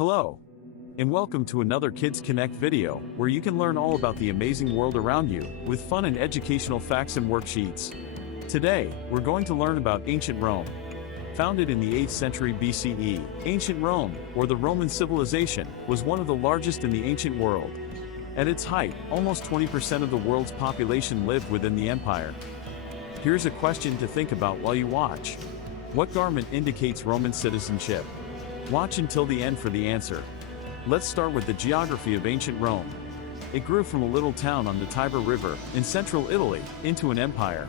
Hello, and welcome to another Kids Connect video, where you can learn all about the amazing world around you, with fun and educational facts and worksheets. Today, we're going to learn about ancient Rome. Founded in the 8th century BCE, ancient Rome, or the Roman civilization, was one of the largest in the ancient world. At its height, almost 20% of the world's population lived within the empire. Here's a question to think about while you watch. What garment indicates Roman citizenship? Watch until the end for the answer. Let's start with the geography of ancient Rome. It grew from a little town on the Tiber River, in central Italy, into an empire.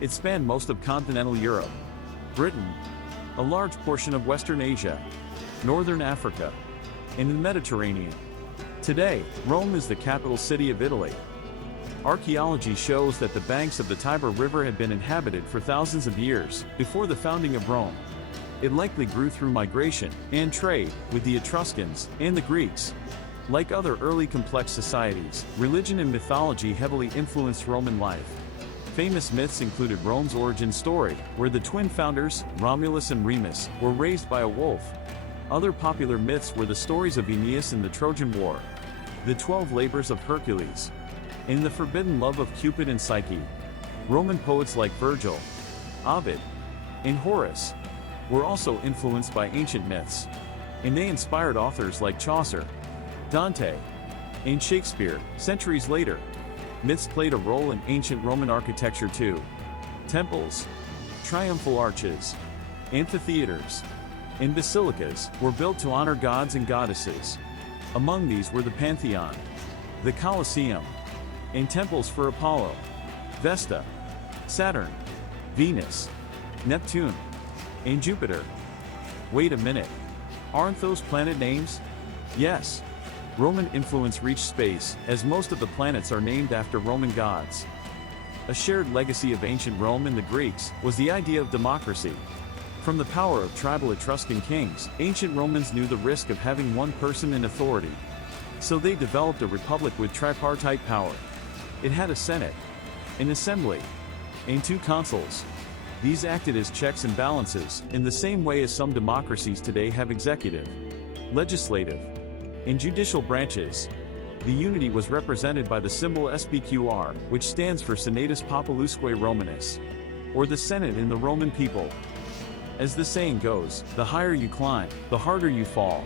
It spanned most of continental Europe, Britain, a large portion of Western Asia, Northern Africa, and the Mediterranean. Today, Rome is the capital city of Italy. Archaeology shows that the banks of the Tiber River had been inhabited for thousands of years before the founding of Rome. It likely grew through migration and trade with the Etruscans and the Greeks. Like other early complex societies, religion and mythology heavily influenced Roman life. Famous myths included Rome's origin story, where the twin founders, Romulus and Remus, were raised by a wolf. Other popular myths were the stories of Aeneas and the Trojan War, the 12 labors of Hercules, and the forbidden love of Cupid and Psyche. Roman poets like Virgil, Ovid, and Horace were also influenced by ancient myths, and they inspired authors like Chaucer, Dante, and Shakespeare. Centuries later, myths played a role in ancient Roman architecture too. Temples, triumphal arches, amphitheaters, and basilicas were built to honor gods and goddesses. Among these were the Pantheon, the Colosseum, and temples for Apollo, Vesta, Saturn, Venus, Neptune, and Jupiter. Wait a minute. Aren't those planet names? Yes. Roman influence reached space, as most of the planets are named after Roman gods. A shared legacy of ancient Rome and the Greeks was the idea of democracy. From the power of tribal Etruscan kings, ancient Romans knew the risk of having one person in authority. So they developed a republic with tripartite power. It had a senate, an assembly, and 2 consuls. These acted as checks and balances, in the same way as some democracies today have executive, legislative, and judicial branches. The unity was represented by the symbol SPQR, which stands for Senatus Populusque Romanus, or the Senate in the Roman people. As the saying goes, the higher you climb, the harder you fall.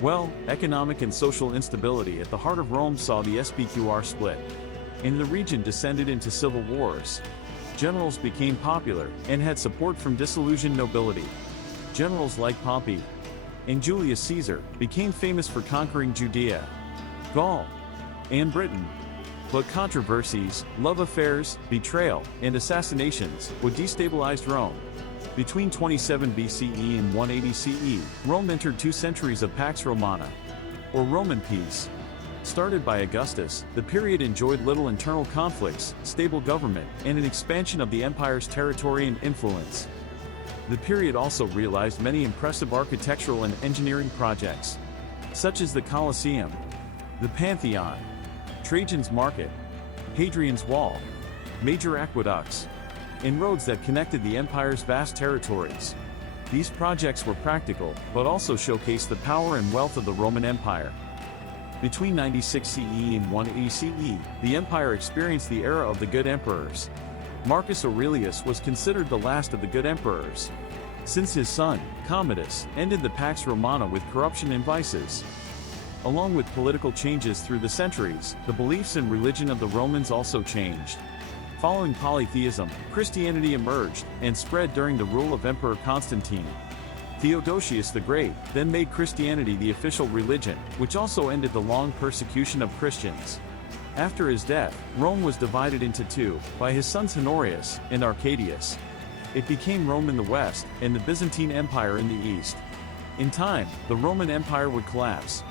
Well, economic and social instability at the heart of Rome saw the SPQR split, and the region descended into civil wars. Generals became popular, and had support from disillusioned nobility. Generals like Pompey and Julius Caesar became famous for conquering Judea, Gaul, and Britain. But controversies, love affairs, betrayal, and assassinations would destabilize Rome. Between 27 BCE and 180 CE, Rome entered 2 centuries of Pax Romana, or Roman peace. Started by Augustus, the period enjoyed little internal conflicts, stable government, and an expansion of the empire's territory and influence. The period also realized many impressive architectural and engineering projects, such as the Colosseum, the Pantheon, Trajan's Market, Hadrian's Wall, major aqueducts, and roads that connected the empire's vast territories. These projects were practical, but also showcased the power and wealth of the Roman Empire. Between 96 CE and 180 CE, the empire experienced the era of the good emperors. Marcus Aurelius was considered the last of the good emperors, since his son, Commodus, ended the Pax Romana with corruption and vices. Along with political changes through the centuries, the beliefs and religion of the Romans also changed. Following polytheism, Christianity emerged and spread during the rule of Emperor Constantine. Theodosius the Great then made Christianity the official religion, which also ended the long persecution of Christians. After his death, Rome was divided into 2, by his sons Honorius and Arcadius. It became Rome in the west, and the Byzantine Empire in the east. In time, the Roman Empire would collapse.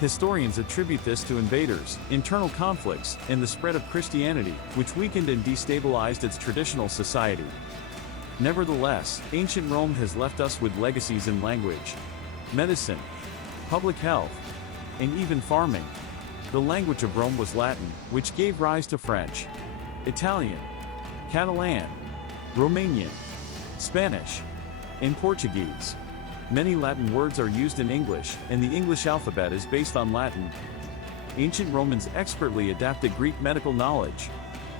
Historians attribute this to invaders, internal conflicts, and the spread of Christianity, which weakened and destabilized its traditional society. Nevertheless, ancient Rome has left us with legacies in language, medicine, public health, and even farming. The language of Rome was Latin, which gave rise to French, Italian, Catalan, Romanian, Spanish, and Portuguese. Many Latin words are used in English, and the English alphabet is based on Latin. Ancient Romans expertly adapted Greek medical knowledge.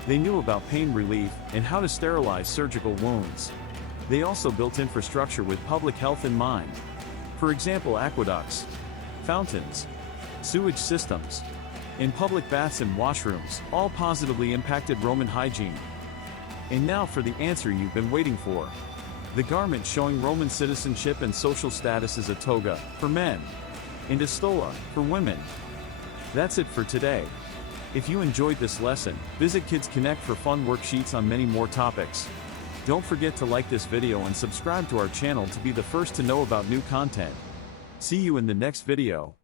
They knew about pain relief and how to sterilize surgical wounds. They also built infrastructure with public health in mind. For example, aqueducts, fountains, sewage systems, and public baths and washrooms, all positively impacted Roman hygiene. And now for the answer you've been waiting for. The garment showing Roman citizenship and social status is a toga, for men, and a stola, for women. That's it for today. If you enjoyed this lesson, visit Kids Connect for fun worksheets on many more topics. Don't forget to like this video and subscribe to our channel to be the first to know about new content. See you in the next video.